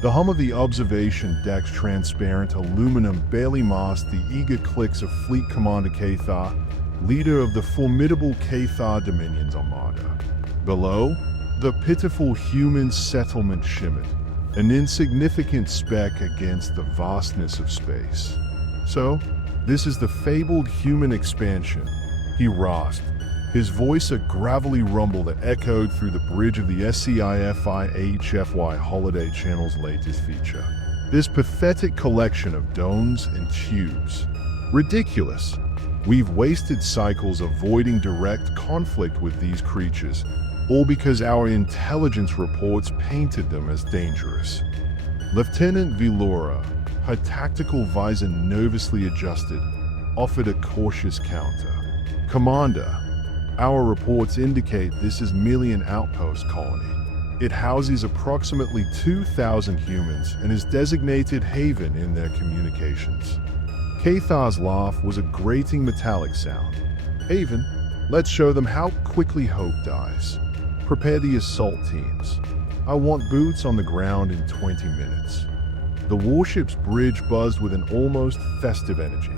The hum of the observation deck's transparent aluminum barely masked the eager clicks of Fleet Commander Cathar, leader of the formidable Cathar Dominion's armada. Below, the pitiful human settlement shimmered, an insignificant speck against the vastness of space. "So, this is the fabled human expansion," he rasped, his voice a gravelly rumble that echoed through the bridge of the SCI FI HFY Holiday channel's latest feature. "This pathetic collection of domes and tubes. Ridiculous. We've wasted cycles avoiding direct conflict with these creatures, all because our intelligence reports painted them as dangerous." Lieutenant Velora, her tactical visor nervously adjusted, offered a cautious counter. "Commander, our reports indicate this is merely an outpost colony. It houses approximately 2,000 humans and is designated Haven in their communications." Cathar's laugh was a grating metallic sound. "Haven? Let's show them how quickly hope dies. Prepare the assault teams. I want boots on the ground in 20 minutes." The warship's bridge buzzed with an almost festive energy.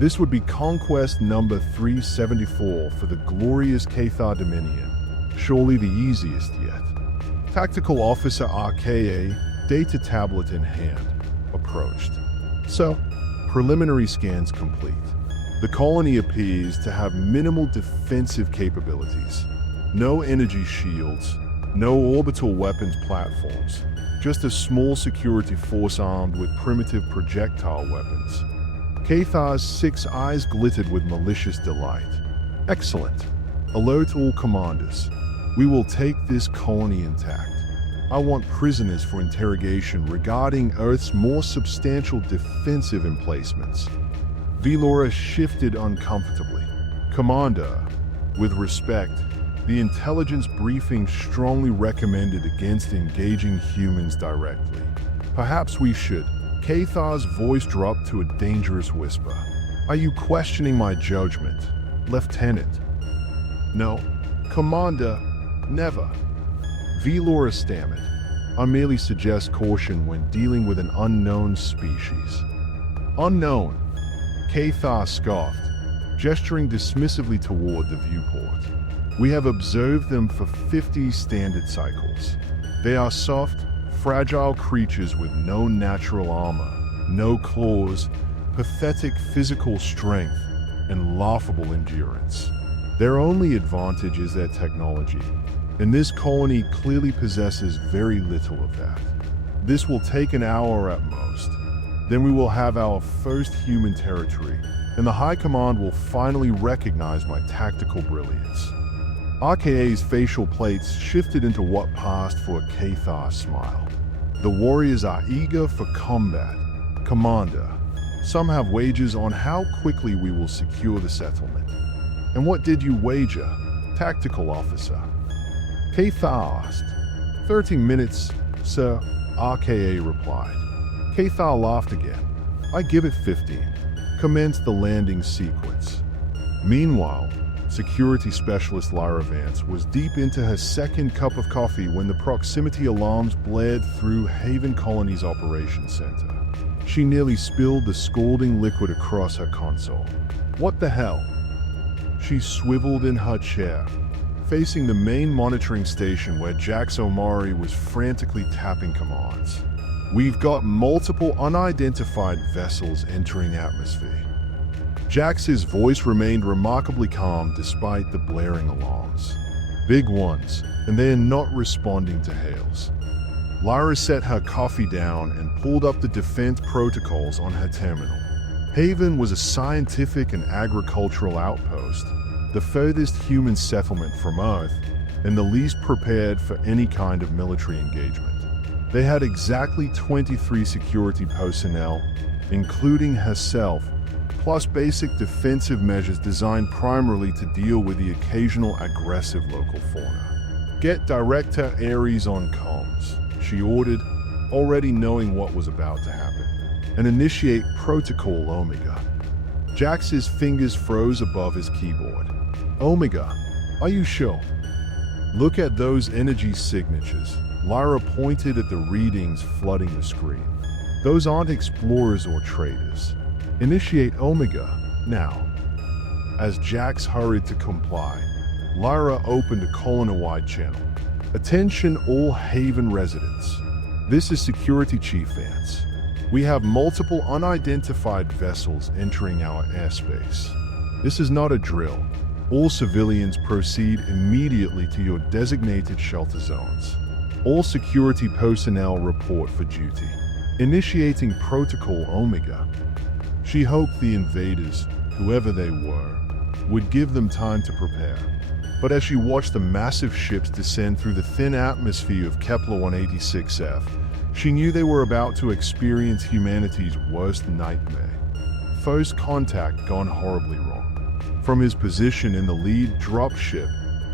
This would be conquest number 374 for the glorious Cathar Dominion, surely the easiest yet. Tactical Officer RKA, data tablet in hand, approached. "So, preliminary scans complete. The colony appears to have minimal defensive capabilities. No energy shields, no orbital weapons platforms, just a small security force armed with primitive projectile weapons." Cathar's 6 eyes glittered with malicious delight. "Excellent. Alert all commanders. We will take this colony intact. I want prisoners for interrogation regarding Earth's more substantial defensive emplacements." Velora shifted uncomfortably. "Commander, with respect, the intelligence briefing strongly recommended against engaging humans directly. Perhaps we should." Cathar's voice dropped to a dangerous whisper. "Are you questioning my judgment, Lieutenant?" "No, Commander, never." Velora stammered. "I merely suggest caution when dealing with an unknown species." "Unknown?" Cathar scoffed, gesturing dismissively toward the viewport. "We have observed them for 50 standard cycles. They are soft, fragile creatures with no natural armor, no claws, pathetic physical strength, and laughable endurance. Their only advantage is their technology, and this colony clearly possesses very little of that. This will take an hour at most. Then we will have our first human territory, and the High Command will finally recognize my tactical brilliance." RKA's facial plates shifted into what passed for a Cathar smile. "The warriors are eager for combat, Commander. Some have wagers on how quickly we will secure the settlement." "And what did you wager, Tactical Officer?" Cathar asked. 30 minutes, sir," RKA replied. Cathar laughed again. "I give it 15. Commence the landing sequence." Meanwhile, Security Specialist Lyra Vance was deep into her second cup of coffee when the proximity alarms blared through Haven Colony's operations center. She nearly spilled the scalding liquid across her console. "What the hell?" She swiveled in her chair, facing the main monitoring station where Jax Omari was frantically tapping commands. "We've got multiple unidentified vessels entering atmosphere." Jax's voice remained remarkably calm despite the blaring alarms. "Big ones, and they are not responding to hails." Lyra set her coffee down and pulled up the defense protocols on her terminal. Haven was a scientific and agricultural outpost, the furthest human settlement from Earth, and the least prepared for any kind of military engagement. They had exactly 23 security personnel, including herself, plus basic defensive measures designed primarily to deal with the occasional aggressive local fauna. "Get Director Ares on comms," she ordered, already knowing what was about to happen, "and initiate Protocol Omega." Jax's fingers froze above his keyboard. "Omega, are you sure? Look at those energy signatures. Lyra pointed at the readings flooding the screen. Those aren't explorers or traders. Initiate Omega, now. As Jax hurried to comply, Lyra opened a colony-wide channel. Attention all Haven residents. This is Security Chief Vance. We have multiple unidentified vessels entering our airspace. This is not a drill. All civilians proceed immediately to your designated shelter zones. All security personnel report for duty. Initiating Protocol Omega. She hoped the invaders, whoever they were, would give them time to prepare. But as she watched the massive ships descend through the thin atmosphere of Kepler 186F, she knew they were about to experience humanity's worst nightmare. First contact gone horribly wrong. From his position in the lead dropship,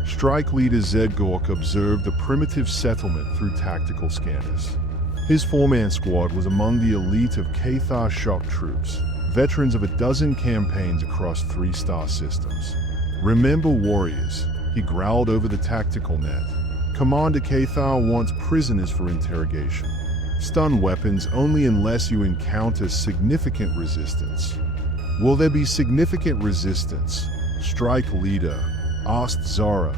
Strike Leader Zedgork observed the primitive settlement through tactical scanners. His four-man squad was among the elite of Cathar shock troops, veterans of a dozen campaigns across 3-star systems. Remember warriors, he growled over the tactical net. Commander Cathar wants prisoners for interrogation. Stun weapons only unless you encounter significant resistance. Will there be significant resistance? Strike Leader asked Zara,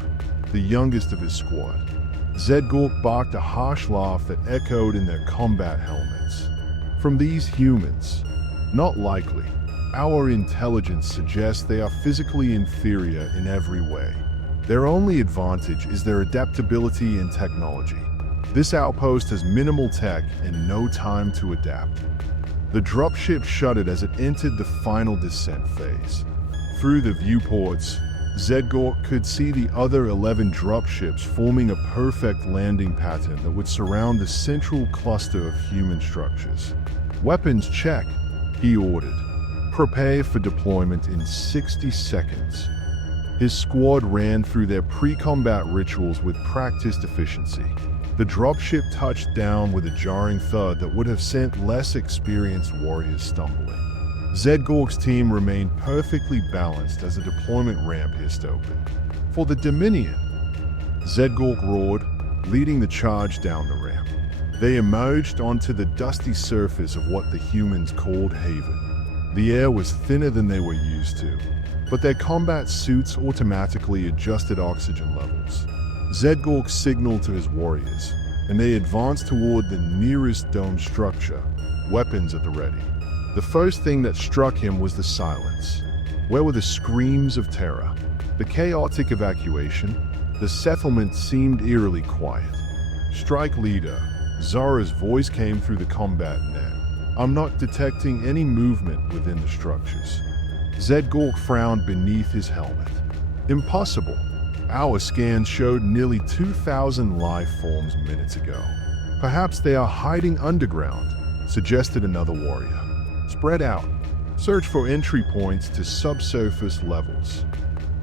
the youngest of his squad. Zedgork barked a harsh laugh that echoed in their combat helmets. From these humans, not likely. Our intelligence suggests they are physically inferior in every way. Their only advantage is their adaptability and technology. This outpost has minimal tech and no time to adapt. The dropship shuddered as it entered the final descent phase. Through the viewports, Zedgork could see the other 11 dropships forming a perfect landing pattern that would surround the central cluster of human structures. Weapons check, he ordered. Prepare for deployment in 60 seconds. His squad ran through their pre-combat rituals with practiced efficiency. The dropship touched down with a jarring thud that would have sent less experienced warriors stumbling. Zedgork's team remained perfectly balanced as the deployment ramp hissed open. For the Dominion, Zedgork roared, leading the charge down the ramp. They emerged onto the dusty surface of what the humans called Haven. The air was thinner than they were used to, but their combat suits automatically adjusted oxygen levels. Zedgork signaled to his warriors, and they advanced toward the nearest dome structure, weapons at the ready. The first thing that struck him was the silence. Where were the screams of terror? The chaotic evacuation? The settlement seemed eerily quiet. Strike Leader, Zara's voice came through the combat net. I'm not detecting any movement within the structures. Zedgork frowned beneath his helmet. Impossible. Our scans showed nearly 2,000 life forms minutes ago. Perhaps they are hiding underground, suggested another warrior. Spread out. Search for entry points to subsurface levels.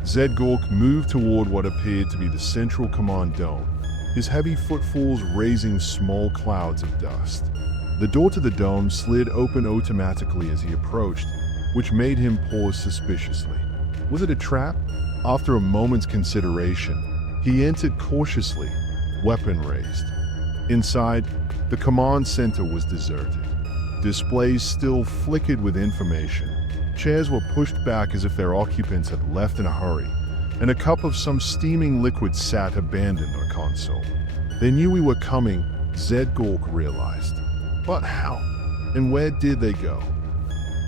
Zedgork moved toward what appeared to be the central command dome, his heavy footfalls raising small clouds of dust. The door to the dome slid open automatically as he approached, which made him pause suspiciously. Was it a trap? After a moment's consideration, he entered cautiously, weapon raised. Inside, the command center was deserted. Displays still flickered with information. Chairs were pushed back as if their occupants had left in a hurry, and a cup of some steaming liquid sat abandoned on a console. They knew we were coming, Zedgork realized. But how? And where did they go?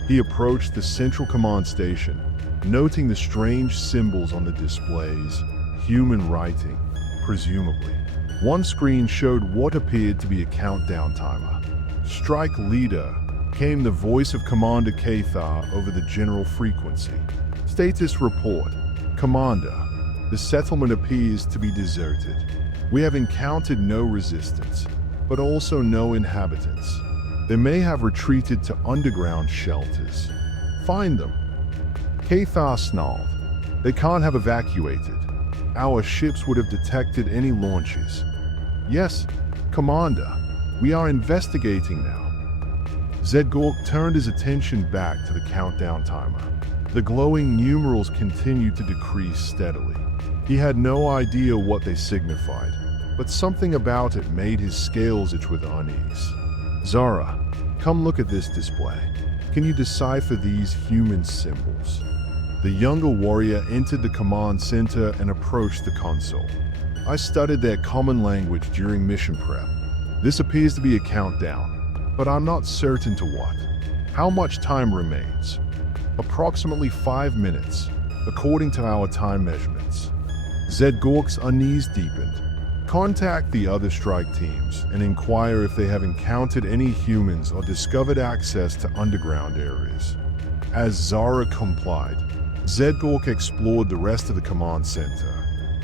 He approached the central command station, noting the strange symbols on the displays, human writing, presumably. One screen showed what appeared to be a countdown timer. Strike Leader, came the voice of Commander Cathar over the general frequency. Status report. Commander, the settlement appears to be deserted. We have encountered no resistance, but also no inhabitants. They may have retreated to underground shelters. Find them. Cathar snarled. They can't have evacuated. Our ships would have detected any launches. Yes, Commander. We are investigating now. Zedgork turned his attention back to the countdown timer. The glowing numerals continued to decrease steadily. He had no idea what they signified. but something about it made his scales itch with unease. "Zara, come look at this display. Can you decipher these human symbols?" The younger warrior entered the command center and approached the console. "I studied their common language during mission prep. This appears to be a countdown, but I'm not certain to what. How much time remains?" "Approximately 5 minutes, according to our time measurements." Zedgork's unease deepened. "Contact the other strike teams and inquire if they have encountered any humans or discovered access to underground areas." As Zara complied, Zedgork explored the rest of the command center.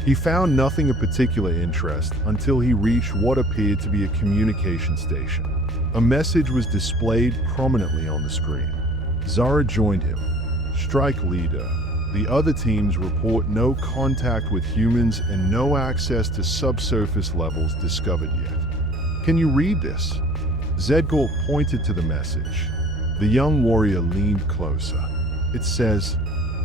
He found nothing of particular interest until he reached what appeared to be a communication station. A message was displayed prominently on the screen. Zara joined him. "Strike leader. The other teams report no contact with humans and no access to subsurface levels discovered yet. Can you read this?" Zedgork pointed to the message. The young warrior leaned closer. It says,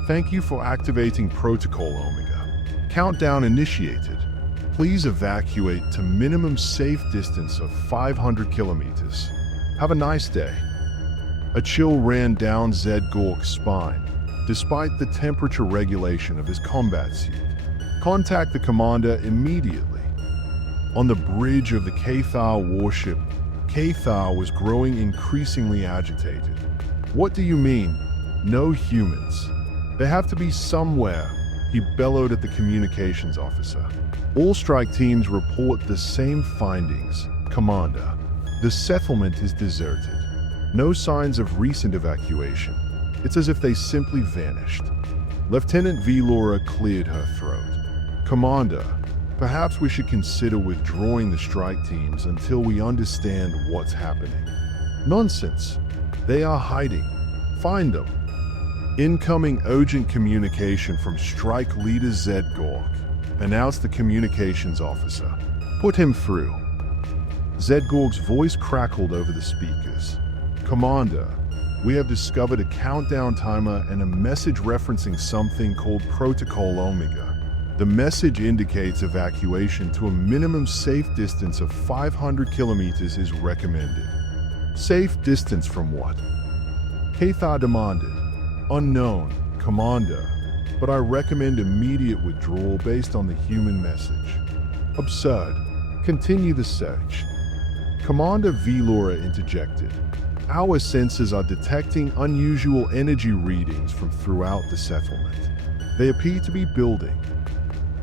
"Thank you for activating Protocol Omega. Countdown initiated. Please evacuate to minimum safe distance of 500 kilometers. Have a nice day." A chill ran down Zedgork's spine, despite the temperature regulation of his combat suit. "Contact the commander immediately." On the bridge of the Cathar warship, Cathar was growing increasingly agitated. "What do you mean? No humans? They have to be somewhere," he bellowed at the communications officer. "All strike teams report the same findings, Commander. The settlement is deserted. No signs of recent evacuation. It's as if they simply vanished." Lieutenant Velora cleared her throat. "Commander, perhaps we should consider withdrawing the strike teams until we understand what's happening." "Nonsense. They are hiding. Find them." "Incoming urgent communication from strike leader Zedgork," announced the communications officer. "Put him through." Zedgork's voice crackled over the speakers. "Commander, we have discovered a countdown timer and a message referencing something called Protocol Omega. The message indicates evacuation to a minimum safe distance of 500 kilometers is recommended." "Safe distance from what?" Cathar demanded. "Unknown, Commander, but I recommend immediate withdrawal based on the human message." "Absurd. Continue the search." Commander Velora interjected. "Our sensors are detecting unusual energy readings from throughout the settlement. They appear to be building."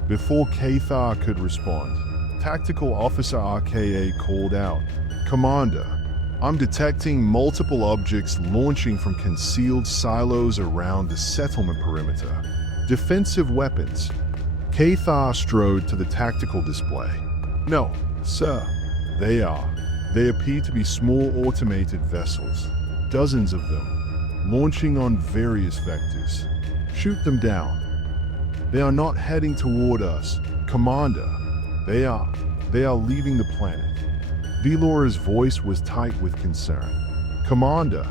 Before Cathar could respond, Tactical Officer RKA called out, "Commander, I'm detecting multiple objects launching from concealed silos around the settlement perimeter. Defensive weapons." Cathar strode to the tactical display. "No, sir. They appear to be small automated vessels, dozens of them, launching on various vectors. Shoot them down." "They are not heading toward us, Commander. They are leaving the planet." Velora's voice was tight with concern. "Commander,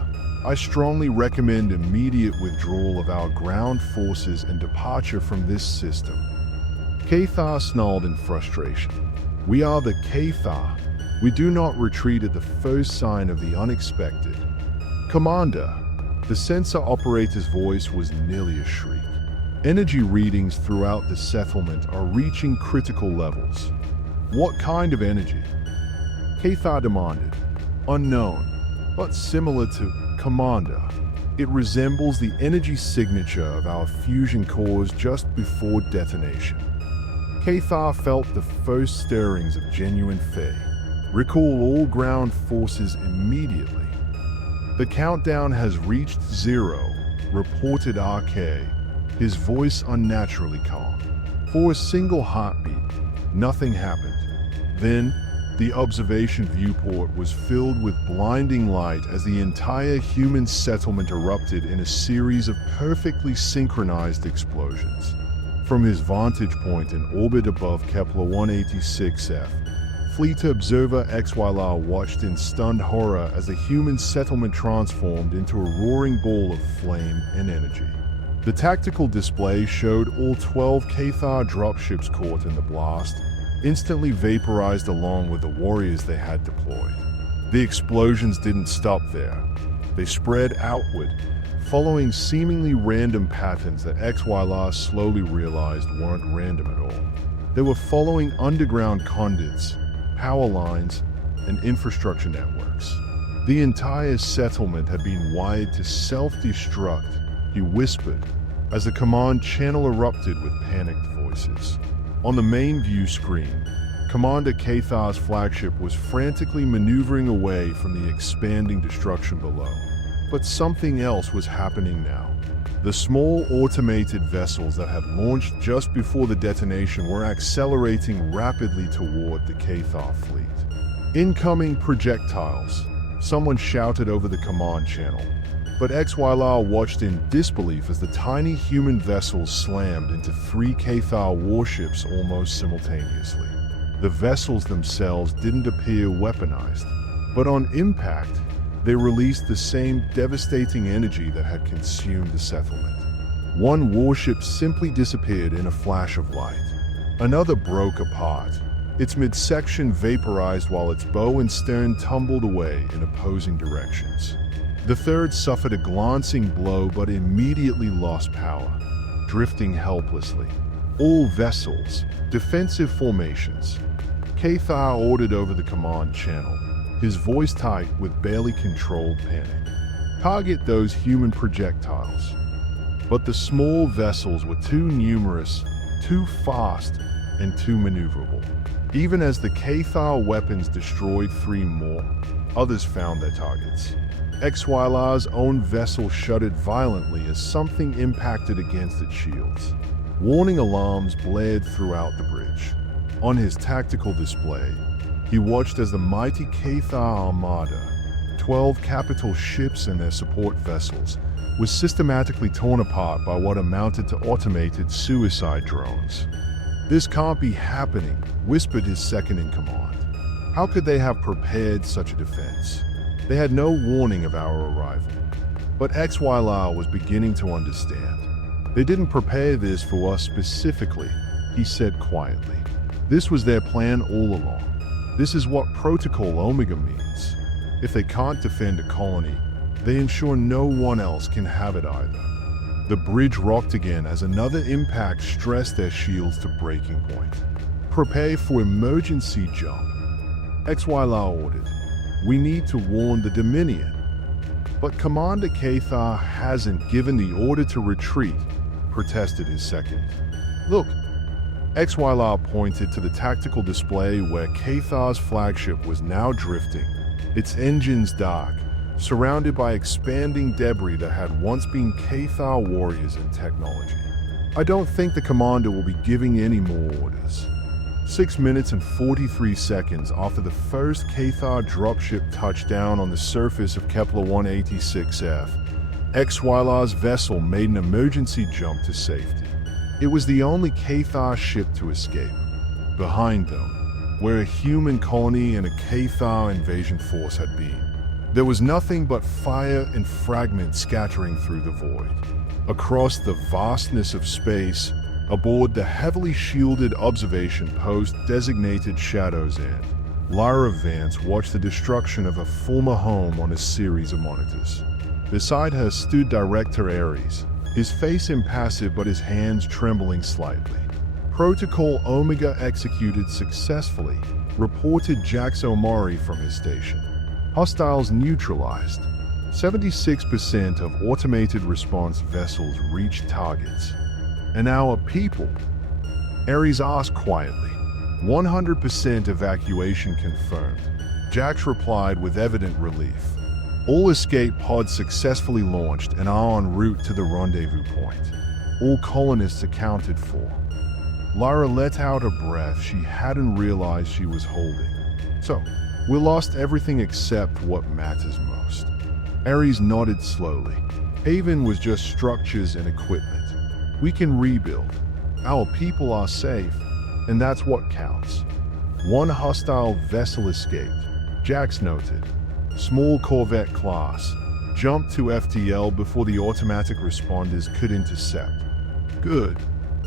I strongly recommend immediate withdrawal of our ground forces and departure from this system." Cathar snarled in frustration. "We are the Cathar. We do not retreat at the first sign of the unexpected." "Commander," the sensor operator's voice was nearly a shriek. "Energy readings throughout the settlement are reaching critical levels." "What kind of energy?" Cathar demanded. "Unknown, but similar to Commander. It resembles the energy signature of our fusion cores just before detonation." Cathar felt the first stirrings of genuine fear. "Recall all ground forces immediately." "The countdown has reached 0, reported RK, his voice unnaturally calm. For a single heartbeat, nothing happened. Then, the observation viewport was filled with blinding light as the entire human settlement erupted in a series of perfectly synchronized explosions. From his vantage point in orbit above Kepler 186f, Fleet Observer XYLR watched in stunned horror as the human settlement transformed into a roaring ball of flame and energy. The tactical display showed all 12 Cathar dropships caught in the blast, instantly vaporized along with the warriors they had deployed. The explosions didn't stop there. They spread outward, following seemingly random patterns that XYLR slowly realized weren't random at all. They were following underground conduits, power lines, and infrastructure networks. The entire settlement had been wired to self-destruct, he whispered, as the command channel erupted with panicked voices. On the main view screen, Commander Kathar's flagship was frantically maneuvering away from the expanding destruction below. But something else was happening now. The small automated vessels that had launched just before the detonation were accelerating rapidly toward the Cathar fleet. Incoming projectiles, someone shouted over the command channel, but XYLR watched in disbelief as the tiny human vessels slammed into 3 Cathar warships almost simultaneously. The vessels themselves didn't appear weaponized, but on impact, they released the same devastating energy that had consumed the settlement. One warship simply disappeared in a flash of light. Another broke apart, its midsection vaporized while its bow and stern tumbled away in opposing directions. The third suffered a glancing blow but immediately lost power, drifting helplessly. All vessels, defensive formations. Cathar ordered over the command channel, his voice tight with barely controlled panic. Target those human projectiles. But the small vessels were too numerous, too fast, and too maneuverable. Even as the Cathar weapons destroyed 3 more, others found their targets. XYLR's own vessel shuddered violently as something impacted against its shields. Warning alarms blared throughout the bridge. On his tactical display, he watched as the mighty Cathar Armada, 12 capital ships and their support vessels, was systematically torn apart by what amounted to automated suicide drones. "This can't be happening," whispered his second-in-command. "How could they have prepared such a defense? They had no warning of our arrival." But XYLR was beginning to understand. "They didn't prepare this for us specifically," he said quietly. "This was their plan all along. This is what Protocol Omega means. If they can't defend a colony, they ensure no one else can have it either." The bridge rocked again as another impact stressed their shields to breaking point. "Prepare for emergency jump," XYLR ordered. "We need to warn the Dominion." "But Commander Cathar hasn't given the order to retreat," protested his second. "Look," XYLR pointed to the tactical display where Cathar's flagship was now drifting, its engines dark, surrounded by expanding debris that had once been Cathar warriors and technology. "I don't think the commander will be giving any more orders." 6 minutes and 43 seconds after the first Cathar dropship touched down on the surface of Kepler 186f, XYLR's vessel made an emergency jump to safety. It was the only Cathar ship to escape. Behind them, where a human colony and a Cathar invasion force had been, there was nothing but fire and fragments scattering through the void. Across the vastness of space, aboard the heavily shielded observation post designated Shadow's End, Lyra Vance watched the destruction of a former home on a series of monitors. Beside her stood Director Ares, his face impassive but his hands trembling slightly. "Protocol Omega executed successfully," reported Jax Omari from his station. "Hostiles neutralized. 76% of automated response vessels reached targets." "And our people?" Ares asked quietly. 100% evacuation confirmed," Jax replied with evident relief. "All escape pods successfully launched and are en route to the rendezvous point. All colonists accounted for." Lyra let out a breath she hadn't realized she was holding. "So, we lost everything except what matters most." Ares nodded slowly. "Haven was just structures and equipment. We can rebuild. Our people are safe, and that's what counts." One hostile vessel escaped, Jax noted. Small corvette class, jumped to FTL before the automatic responders could intercept. "Good,"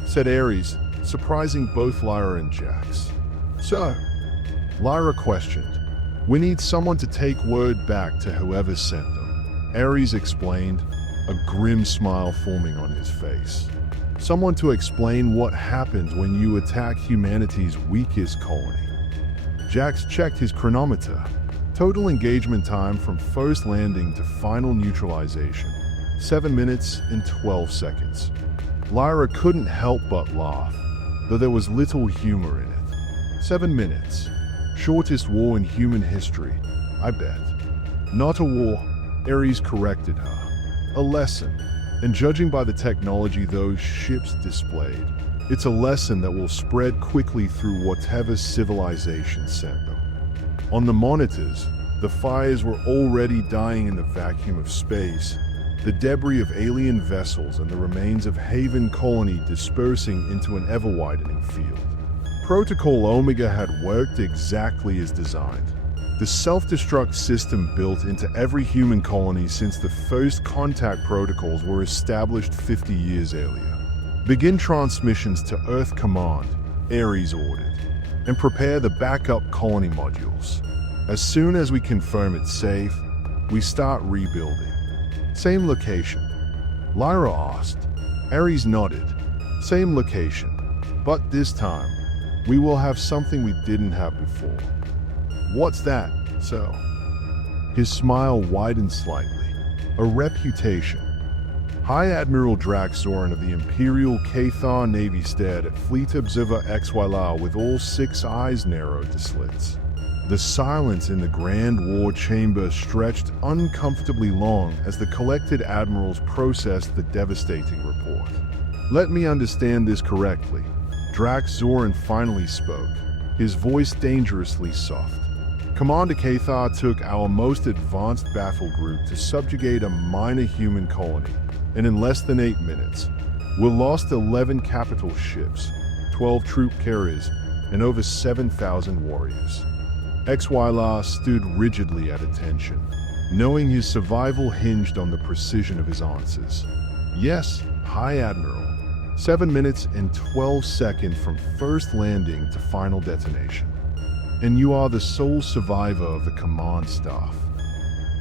said Ares, surprising both Lyra and Jax. So, Lyra questioned, "We need someone to take word back to whoever sent them." Ares explained, a grim smile forming on his face. "Someone to explain what happens when you attack humanity's weakest colony." Jax checked his chronometer. Total engagement time from first landing to final neutralization, 7 minutes and 12 seconds. Lyra couldn't help but laugh, though there was little humor in it. 7 minutes. Shortest war in human history, I bet. Not a war, Ares corrected her. A lesson. And judging by the technology those ships displayed, it's a lesson that will spread quickly through whatever civilization sent them. On the monitors, the fires were already dying in the vacuum of space, the debris of alien vessels and the remains of Haven colony dispersing into an ever-widening field. Protocol Omega had worked exactly as designed. The self-destruct system built into every human colony since the first contact protocols were established 50 years earlier. "Begin transmissions to Earth Command," Ares ordered, "and prepare the backup colony modules. As soon as we confirm it's safe, we start rebuilding." "Same location?" Lyra asked. Ares nodded. "Same location, but this time, we will have something we didn't have before." "What's that, so?" His smile widened slightly. "A reputation." High Admiral Drax Zoran of the Imperial Cathar Navy stared at Fleet Observer XYLA with all 6 eyes narrowed to slits. The silence in the Grand War Chamber stretched uncomfortably long as the collected admirals processed the devastating report. "Let me understand this correctly." Drax Zoran finally spoke, his voice dangerously soft. "Commander Cathar took our most advanced battle group to subjugate a minor human colony, and in less than 8 minutes, we lost 11 capital ships, 12 troop carriers, and over 7,000 warriors." XYLA stood rigidly at attention, knowing his survival hinged on the precision of his answers. "Yes, High Admiral. 7 minutes and 12 seconds from first landing to final detonation. And you are the sole survivor of the command staff."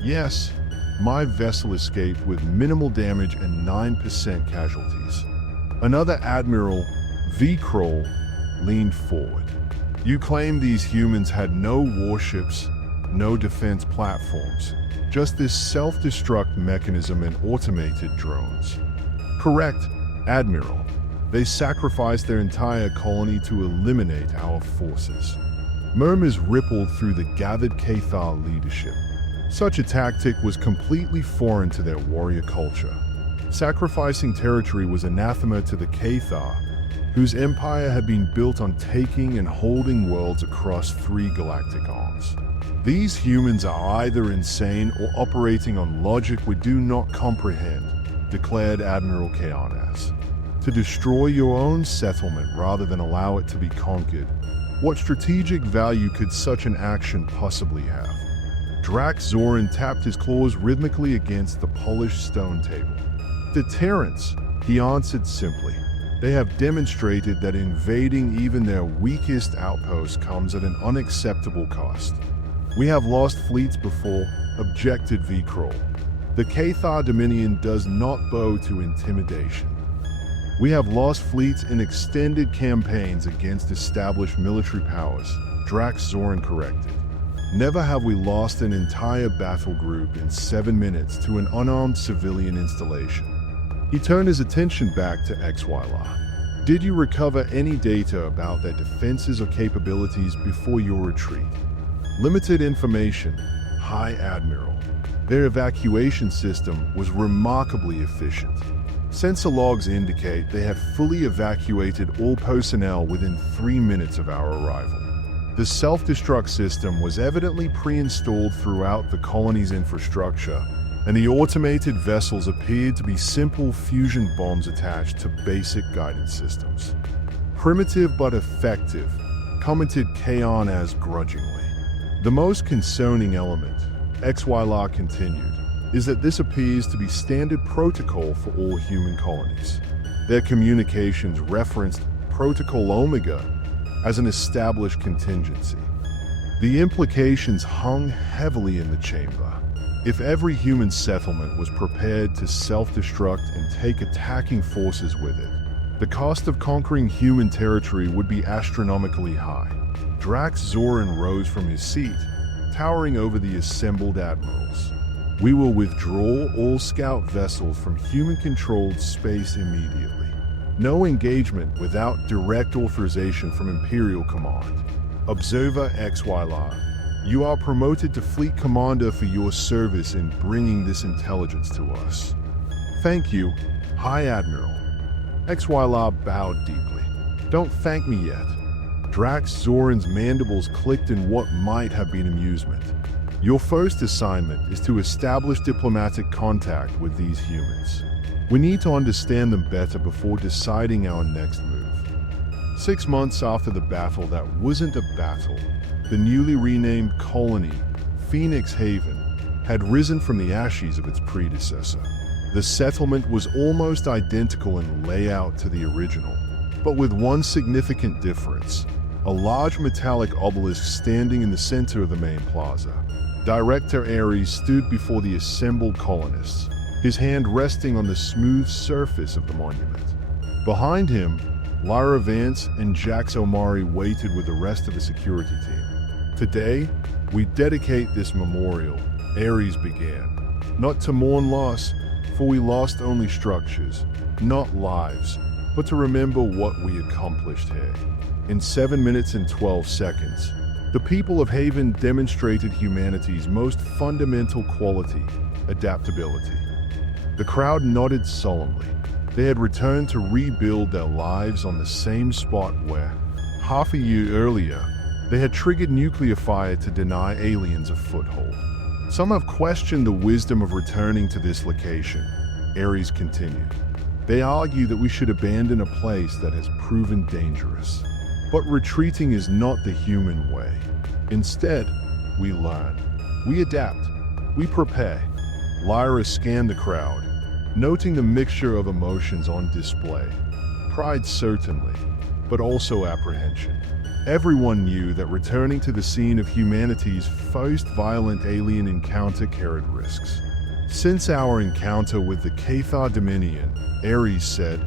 "Yes, my vessel escaped with minimal damage and 9% casualties." Another Admiral, V. Kroll, leaned forward. "You claim these humans had no warships, no defense platforms, just this self-destruct mechanism and automated drones." "Correct, Admiral. They sacrificed their entire colony to eliminate our forces." Murmurs rippled through the gathered Cathar leadership. Such a tactic was completely foreign to their warrior culture. Sacrificing territory was anathema to the Cathar, whose empire had been built on taking and holding worlds across 3 galactic arms. "These humans are either insane or operating on logic we do not comprehend," declared Admiral Kayanas. "To destroy your own settlement rather than allow it to be conquered, what strategic value could such an action possibly have?" Drax Zoran tapped his claws rhythmically against the polished stone table. "Deterrence," he answered simply. "They have demonstrated that invading even their weakest outpost comes at an unacceptable cost." "We have lost fleets before," objected V. Kroll. "The Cathar Dominion does not bow to intimidation." "We have lost fleets in extended campaigns against established military powers," Drax Zoran corrected. "Never have we lost an entire battle group in 7 minutes to an unarmed civilian installation." He turned his attention back to XYLA. "Did you recover any data about their defenses or capabilities before your retreat?" "Limited information, High Admiral. Their evacuation system was remarkably efficient. Sensor logs indicate they had fully evacuated all personnel within 3 minutes of our arrival. The self-destruct system was evidently pre-installed throughout the colony's infrastructure, and the automated vessels appeared to be simple fusion bombs attached to basic guidance systems." "Primitive but effective," commented Kaon as grudgingly. "The most concerning element," XYLA continued, "is that this appears to be standard protocol for all human colonies. Their communications referenced Protocol Omega as an established contingency. The implications hung heavily in the chamber. If every human settlement was prepared to self-destruct and take attacking forces with it, the cost of conquering human territory would be astronomically high. Drax Zoran rose from his seat, towering over the assembled admirals. We will withdraw all scout vessels from human-controlled space immediately. No engagement without direct authorization from Imperial Command. Observer XYLR, you are promoted to Fleet Commander for your service in bringing this intelligence to us. Thank you, High Admiral. XYLR bowed deeply. Don't thank me yet. Drax Zoran's mandibles clicked in what might have been amusement. Your first assignment is to establish diplomatic contact with these humans. We need to understand them better before deciding our next move. 6 months after the battle that wasn't a battle, the newly renamed colony, Phoenix Haven, had risen from the ashes of its predecessor. The settlement was almost identical in layout to the original, but with one significant difference: a large metallic obelisk standing in the center of the main plaza. Director Ares stood before the assembled colonists, his hand resting on the smooth surface of the monument. Behind him, Lyra Vance and Jax Omari waited with the rest of the security team. Today, we dedicate this memorial, Ares began, not to mourn loss, for we lost only structures, not lives, but to remember what we accomplished here. In 7 minutes and 12 seconds, the people of Haven demonstrated humanity's most fundamental quality, adaptability. The crowd nodded solemnly. They had returned to rebuild their lives on the same spot where, half a year earlier, they had triggered nuclear fire to deny aliens a foothold. Some have questioned the wisdom of returning to this location, Ares continued. They argue that we should abandon a place that has proven dangerous. But retreating is not the human way. Instead, we learn. We adapt. We prepare. Lyra scanned the crowd, noting the mixture of emotions on display. Pride certainly, but also apprehension. Everyone knew that returning to the scene of humanity's first violent alien encounter carried risks. Since our encounter with the Cathar Dominion, Ares said,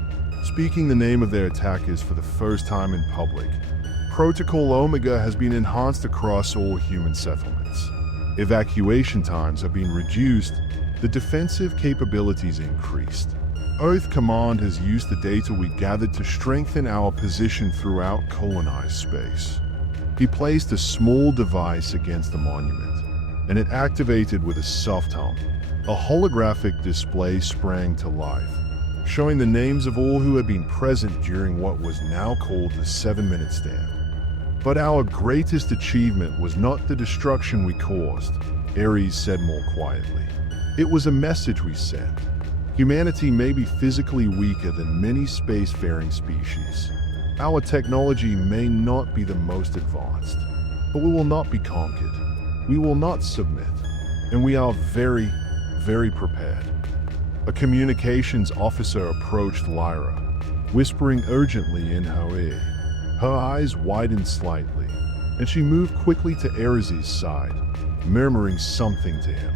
speaking the name of their attackers for the first time in public, Protocol Omega has been enhanced across all human settlements. Evacuation times have been reduced, the defensive capabilities increased. Earth Command has used the data we gathered to strengthen our position throughout colonized space. He placed a small device against the monument, and it activated with a soft hum. A holographic display sprang to life, showing the names of all who had been present during what was now called the 7-minute stand. But our greatest achievement was not the destruction we caused, Ares said more quietly. It was a message we sent. Humanity may be physically weaker than many spacefaring species. Our technology may not be the most advanced, but we will not be conquered. We will not submit, and we are very, very prepared. A communications officer approached Lyra, whispering urgently in her ear. Her eyes widened slightly, and she moved quickly to Ares' side, murmuring something to him.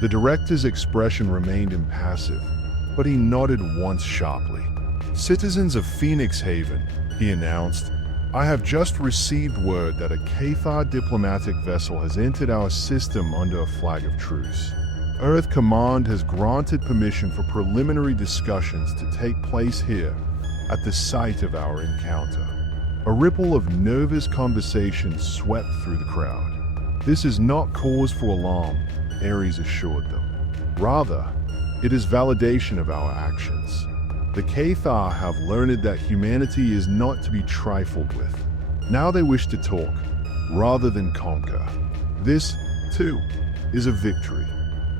The director's expression remained impassive, but he nodded once sharply. Citizens of Phoenix Haven, he announced, I have just received word that a Cathar diplomatic vessel has entered our system under a flag of truce. Earth Command has granted permission for preliminary discussions to take place here at the site of our encounter. A ripple of nervous conversation swept through the crowd. This is not cause for alarm, Ares assured them. Rather, it is validation of our actions. The Cathar have learned that humanity is not to be trifled with. Now they wish to talk, rather than conquer. This, too, is a victory.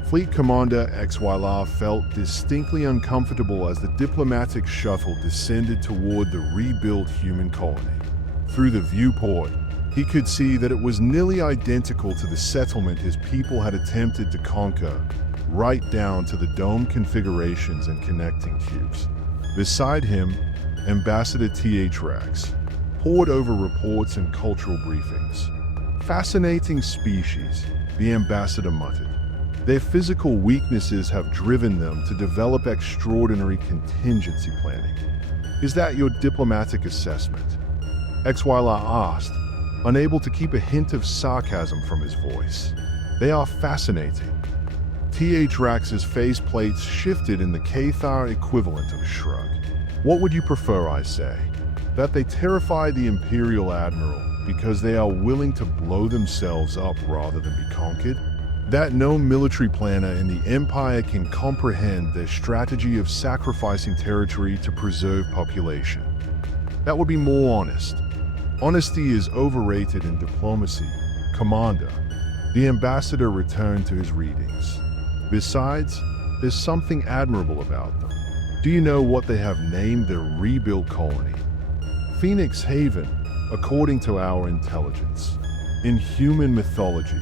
Fleet Commander XYLR felt distinctly uncomfortable as the diplomatic shuttle descended toward the rebuilt human colony. Through the viewport, he could see that it was nearly identical to the settlement his people had attempted to conquer, right down to the dome configurations and connecting cubes. Beside him, Ambassador T.H. Rex, poured over reports and cultural briefings. Fascinating species, the ambassador muttered. Their physical weaknesses have driven them to develop extraordinary contingency planning. Is that your diplomatic assessment? Xyla asked, unable to keep a hint of sarcasm from his voice. They are fascinating. Rax's faceplates shifted in the Cathar equivalent of a shrug. What would you prefer, I say? That they terrify the Imperial Admiral because they are willing to blow themselves up rather than be conquered? That no military planner in the Empire can comprehend their strategy of sacrificing territory to preserve population? That would be more honest. Honesty is overrated in diplomacy, Commander. The ambassador returned to his readings. Besides, there's something admirable about them. Do you know what they have named their rebuilt colony? Phoenix Haven, according to our intelligence. In human mythology,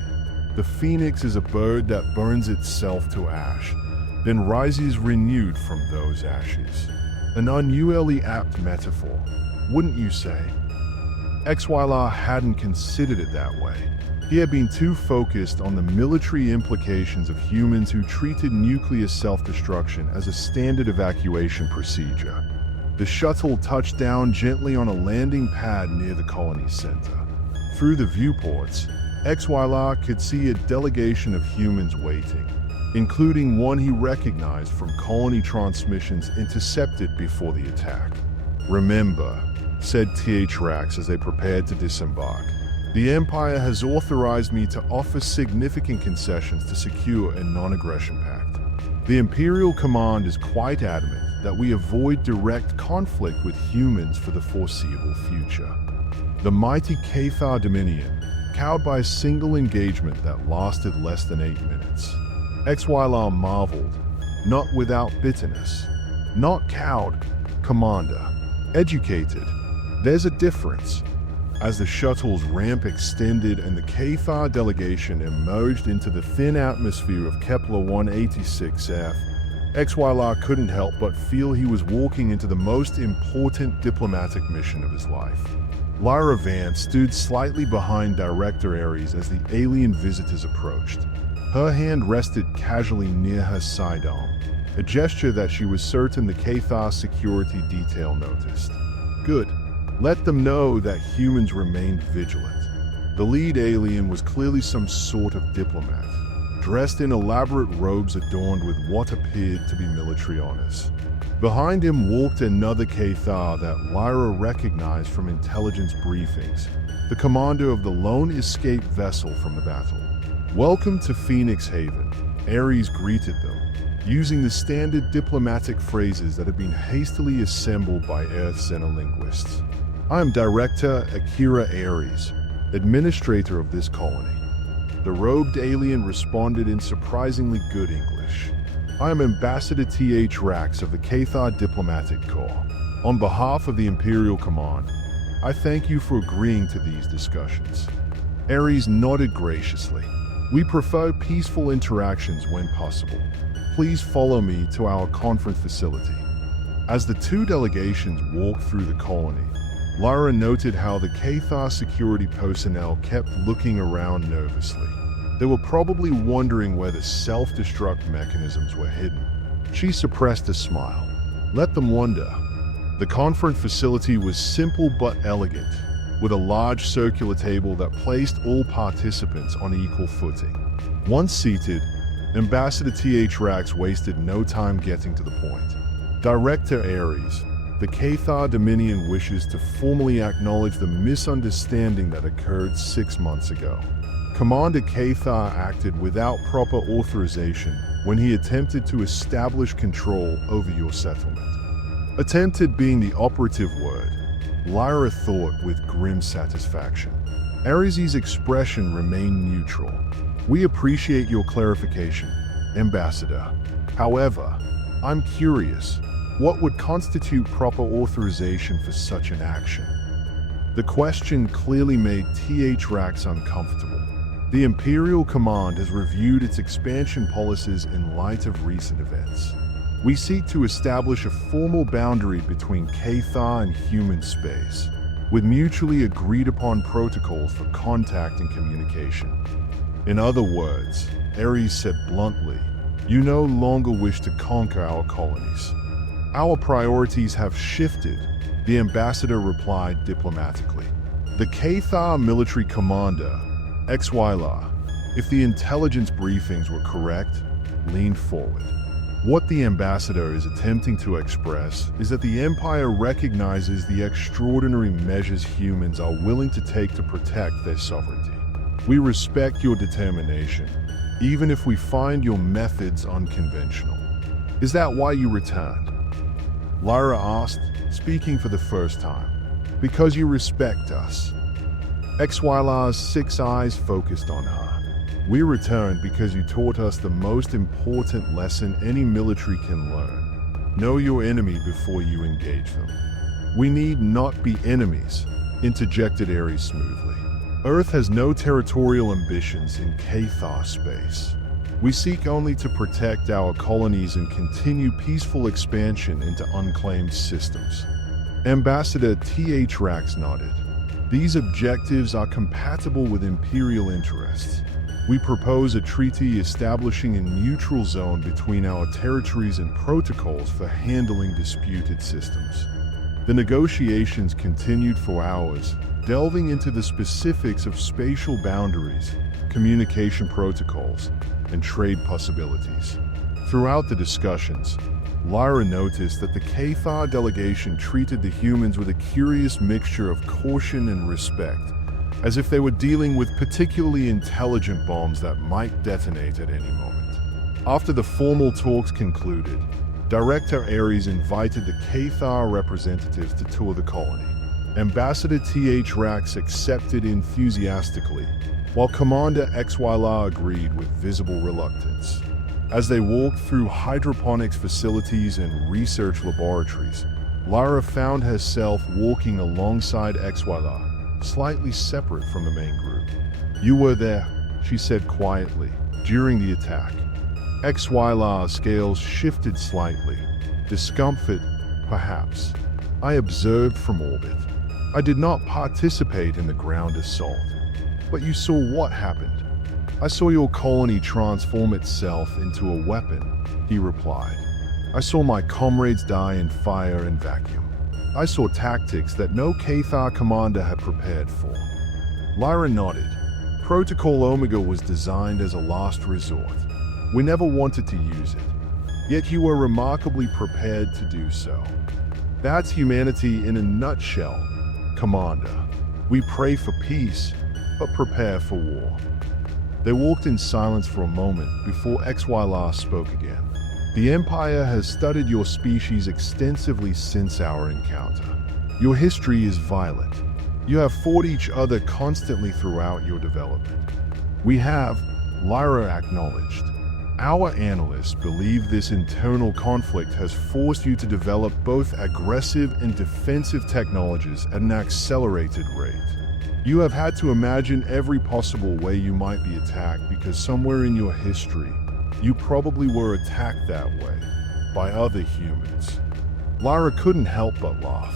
the phoenix is a bird that burns itself to ash, then rises renewed from those ashes. An unusually apt metaphor, wouldn't you say? Xyla hadn't considered it that way. He had been too focused on the military implications of humans who treated nuclear self-destruction as a standard evacuation procedure. The shuttle touched down gently on a landing pad near the colony center. Through the viewports, Xyla could see a delegation of humans waiting, including one he recognized from colony transmissions intercepted before the attack. "Remember," said Rax as they prepared to disembark, "the Empire has authorized me to offer significant concessions to secure a non-aggression pact. The Imperial Command is quite adamant that we avoid direct conflict with humans for the foreseeable future." The mighty Cathar Dominion, cowed by a single engagement that lasted less than 8 minutes. Xyla marveled, not without bitterness. Not cowed, Commander. Educated. There's a difference. As the shuttle's ramp extended and the Cathar delegation emerged into the thin atmosphere of Kepler 186F, Xyla couldn't help but feel he was walking into the most important diplomatic mission of his life. Lyra Vance stood slightly behind Director Aries as the alien visitors approached. Her hand rested casually near her sidearm, a gesture that she was certain the Cathar security detail noticed. Good. Let them know that humans remained vigilant. The lead alien was clearly some sort of diplomat, dressed in elaborate robes adorned with what appeared to be military honors. Behind him walked another Cathar that Lyra recognized from intelligence briefings, the commander of the lone escape vessel from the battle. "Welcome to Phoenix Haven," Ares greeted them, using the standard diplomatic phrases that had been hastily assembled by Earth xenolinguists. "I am Director Akira Ares, administrator of this colony." The robed alien responded in surprisingly good English. "I am Ambassador Rax of the Cathar Diplomatic Corps. On behalf of the Imperial Command, I thank you for agreeing to these discussions." Ares nodded graciously. "We prefer peaceful interactions when possible. Please follow me to our conference facility." As the two delegations walked through the colony, Lyra noted how the Cathar security personnel kept looking around nervously. They were probably wondering where the self-destruct mechanisms were hidden. She suppressed a smile. Let them wonder. The conference facility was simple but elegant, with a large circular table that placed all participants on equal footing. Once seated, Ambassador Rax wasted no time getting to the point. "Director Ares, the Cathar Dominion wishes to formally acknowledge the misunderstanding that occurred 6 months ago. Commander Cathar acted without proper authorization when he attempted to establish control over your settlement." Attempted being the operative word, Lyra thought with grim satisfaction. Ares' expression remained neutral. "We appreciate your clarification, Ambassador. However, I'm curious, what would constitute proper authorization for such an action?" The question clearly made Rax uncomfortable. The Imperial Command has reviewed its expansion policies in light of recent events. "We seek to establish a formal boundary between Cathar and human space. with mutually agreed upon protocols for contact and communication. In other words, Ares said bluntly, "You no longer wish to conquer our colonies. Our priorities have shifted," the ambassador replied diplomatically. The Cathar military commander, XYLA, if the intelligence briefings were correct, leaned forward. What the ambassador is attempting to express is that the Empire recognizes the extraordinary measures humans are willing to take to protect their sovereignty. "We respect your determination, even if we find your methods unconventional." "Is that why you returned?" Lyra asked, speaking for the first time. "Because you respect us." XYLA's 6 eyes focused on her. "We returned because you taught us the most important lesson any military can learn. Know your enemy before you engage them." "We need not be enemies," interjected Ares smoothly. "Earth has no territorial ambitions in Cathar space. We seek only to protect our colonies and continue peaceful expansion into unclaimed systems." Ambassador Th Rax nodded. "These objectives are compatible with Imperial interests. We propose a treaty establishing a neutral zone between our territories and protocols for handling disputed systems." The negotiations continued for hours, delving into the specifics of spatial boundaries, communication protocols, and trade possibilities. Throughout the discussions, Lyra noticed that the Cathar delegation treated the humans with a curious mixture of caution and respect, as if they were dealing with particularly intelligent bombs that might detonate at any moment. After the formal talks concluded, Director Ares invited the Cathar representatives to tour the colony. Ambassador Th Rax accepted enthusiastically, while Commander XYLA agreed with visible reluctance. As they walked through hydroponics facilities and research laboratories, Lyra found herself walking alongside XYLA, slightly separate from the main group. "You were there," she said quietly, "during the attack." XYLA's scales shifted slightly. "Discomfort, perhaps. I observed from orbit. I did not participate in the ground assault." "But you saw what happened." "I saw your colony transform itself into a weapon," he replied. "I saw my comrades die in fire and vacuum. I saw tactics that no Cathar commander had prepared for." Lyra nodded. "Protocol Omega was designed as a last resort. We never wanted to use it. Yet you were remarkably prepared to do so. That's humanity in a nutshell, Commander. We pray for peace, but prepare for war." They walked in silence for a moment before XYLA spoke again. "The Empire has studied your species extensively since our encounter. Your history is violent. You have fought each other constantly throughout your development." "We have," Lyra acknowledged. "Our analysts believe this internal conflict has forced you to develop both aggressive and defensive technologies at an accelerated rate. You have had to imagine every possible way you might be attacked because somewhere in your history, you probably were attacked that way, by other humans." Lyra couldn't help but laugh.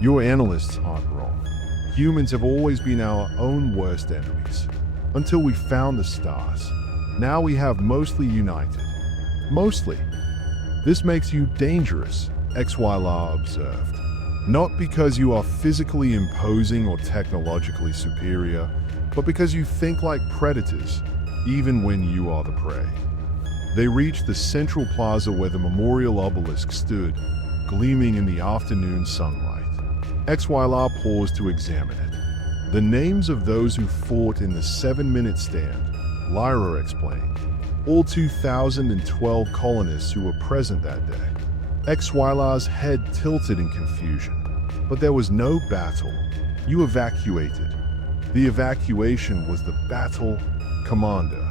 "Your analysts aren't wrong. Humans have always been our own worst enemies. Until we found the stars. Now we have mostly united." "Mostly? This makes you dangerous," XYLA observed. "Not because you are physically imposing or technologically superior, but because you think like predators, even when you are the prey." They reached the central plaza where the memorial obelisk stood, gleaming in the afternoon sunlight. XYLA paused to examine it. "The names of those who fought in the 7-minute stand," Lyra explained. "All 2,012 colonists who were present that day." XYLA's head tilted in confusion. "But there was no battle. You evacuated." "The evacuation was the battle, Commander.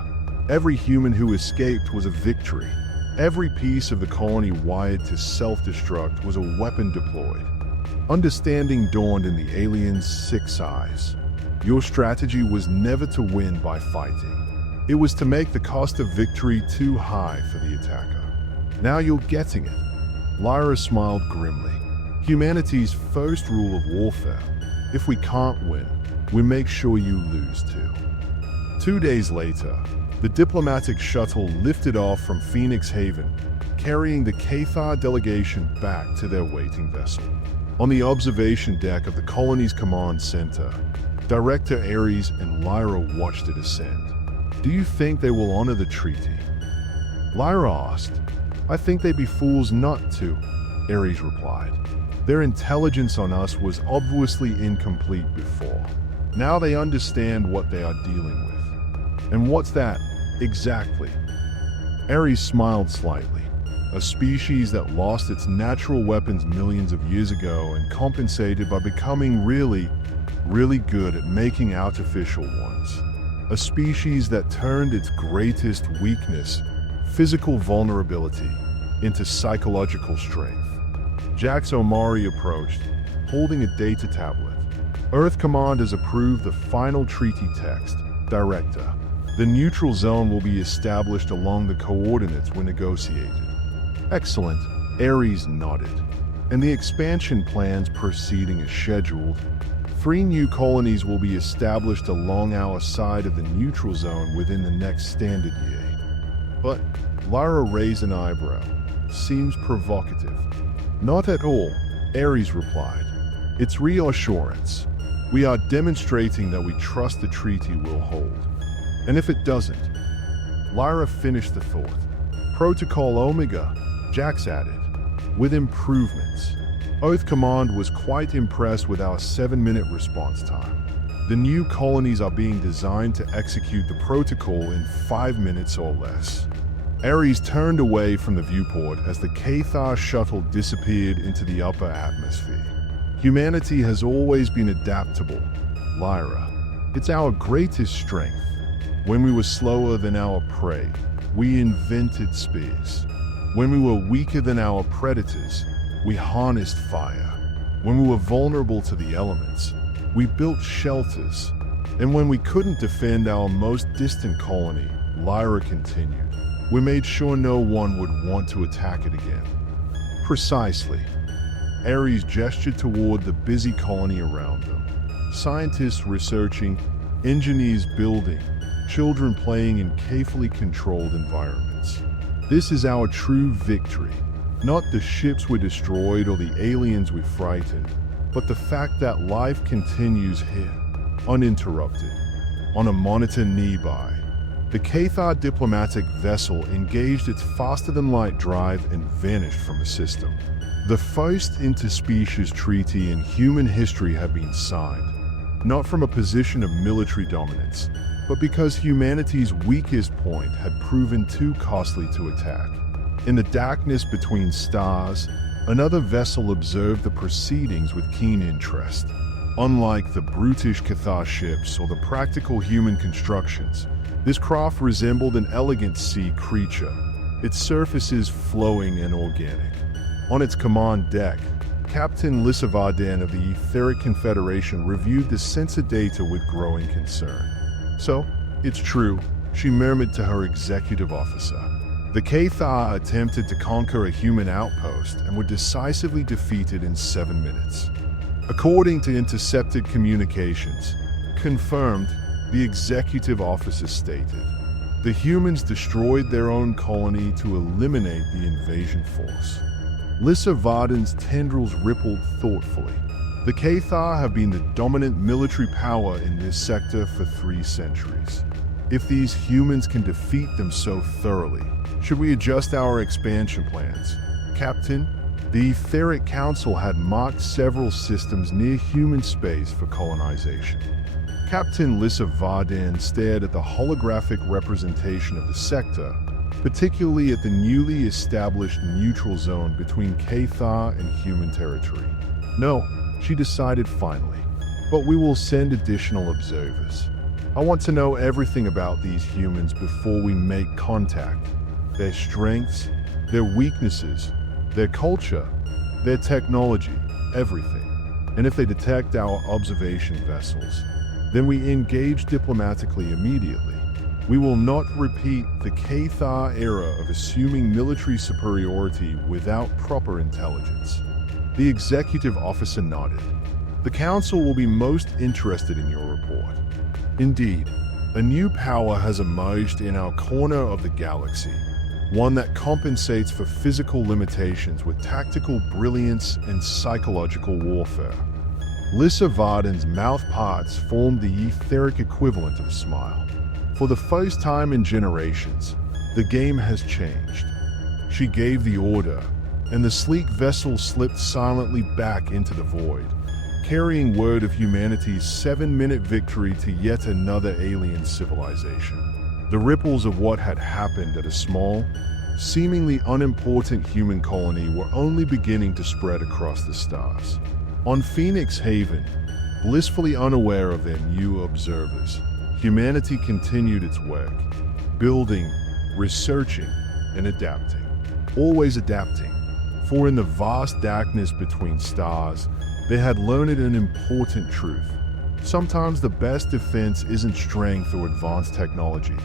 Every human who escaped was a victory. Every piece of the colony wired to self-destruct was a weapon deployed." Understanding dawned in the alien's 6 eyes. "Your strategy was never to win by fighting. It was to make the cost of victory too high for the attacker. Now you're getting it." Lyra smiled grimly. "Humanity's first rule of warfare, If we can't win, we make sure you lose too. 2 days later, the diplomatic shuttle lifted off from Phoenix Haven, carrying the Cathar delegation back to their waiting vessel. On the observation deck of the colony's command center, Director Ares and Lyra watched it ascend. "Do you think they will honor the treaty?" Lyra asked. "I think they'd be fools not to," Ares replied. "Their intelligence on us was obviously incomplete before. Now they understand what they are dealing with." "And what's that, exactly?" Ares smiled slightly. "A species that lost its natural weapons millions of years ago and compensated by becoming really good at making artificial ones. A species that turned its greatest weakness, physical vulnerability, into psychological strength." Jax Omari approached, holding a data tablet. "Earth Command has approved the final treaty text, Director. The neutral zone will be established along the coordinates we negotiated." "Excellent," Ares nodded. "And the expansion plans proceeding as scheduled. 3 new colonies will be established along our side of the neutral zone within the next standard year." "But," Lyra raised an eyebrow, "seems provocative." "Not at all," Ares replied. "It's reassurance. We are demonstrating that we trust the treaty will hold. And if it doesn't..." Lyra finished the thought. "Protocol Omega," Jax added, "with improvements." Earth Command was quite impressed with our 7-minute response time. The new colonies are being designed to execute the protocol in 5 minutes or less. Ares turned away from the viewport as the Cathar shuttle disappeared into the upper atmosphere. "Humanity has always been adaptable, Lyra. It's our greatest strength. When we were slower than our prey, we invented spears. When we were weaker than our predators, we harnessed fire. When we were vulnerable to the elements, we built shelters. And when we couldn't defend our most distant colony," Lyra continued, "we made sure no one would want to attack it again." "Precisely." Ares gestured toward the busy colony around them. Scientists researching, engineers building, children playing in carefully controlled environments. "This is our true victory. Not the ships we destroyed or the aliens we frightened, but the fact that life continues here, uninterrupted, on a monitor nearby." The Cathar diplomatic vessel engaged its faster-than-light drive and vanished from the system. The first interspecies treaty in human history had been signed, not from a position of military dominance, but because humanity's weakest point had proven too costly to attack. In the darkness between stars, another vessel observed the proceedings with keen interest. Unlike the brutish Cathar ships or the practical human constructions, this craft resembled an elegant sea creature, its surfaces flowing and organic. On its command deck, Captain Lissavadan of the Etheric Confederation reviewed the sensor data with growing concern. "So, it's true," she murmured to her executive officer. "The Cathar attempted to conquer a human outpost and were decisively defeated in 7 minutes. According to intercepted communications, confirmed," the executive officer stated. "The humans destroyed their own colony to eliminate the invasion force." Lissavadan's tendrils rippled thoughtfully. "The Cathar have been the dominant military power in this sector for 3 centuries. If these humans can defeat them so thoroughly, should we adjust our expansion plans?" "Captain," the Etheric Council had marked several systems near human space for colonization. Captain Lissavadan stared at the holographic representation of the sector, particularly at the newly established neutral zone between Cathar and human territory. "No," she decided finally, "but we will send additional observers. I want to know everything about these humans before we make contact. Their strengths, their weaknesses, their culture, their technology, everything. And if they detect our observation vessels, then we engage diplomatically immediately. We will not repeat the Cathar era of assuming military superiority without proper intelligence." The executive officer nodded. The Council will be most interested in your report. Indeed, a new power has emerged in our corner of the galaxy, one that compensates for physical limitations with tactical brilliance and psychological warfare. Lissa Varden's mouth parts formed the etheric equivalent of a smile. For the first time in generations, the game has changed. She gave the order, and the sleek vessel slipped silently back into the void, carrying word of humanity's 7-minute victory to yet another alien civilization. The ripples of what had happened at a small, seemingly unimportant human colony were only beginning to spread across the stars. On Phoenix Haven, blissfully unaware of their new observers, humanity continued its work, building, researching, and adapting. Always adapting, for in the vast darkness between stars, they had learned an important truth. Sometimes the best defense isn't strength or advanced technology,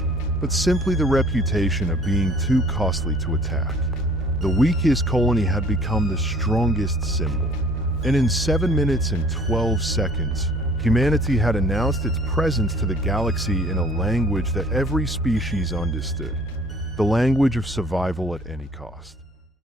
but simply the reputation of being too costly to attack. The weakest colony had become the strongest symbol. And in 7 minutes and 12 seconds, humanity had announced its presence to the galaxy in a language that every species understood, the language of survival at any cost.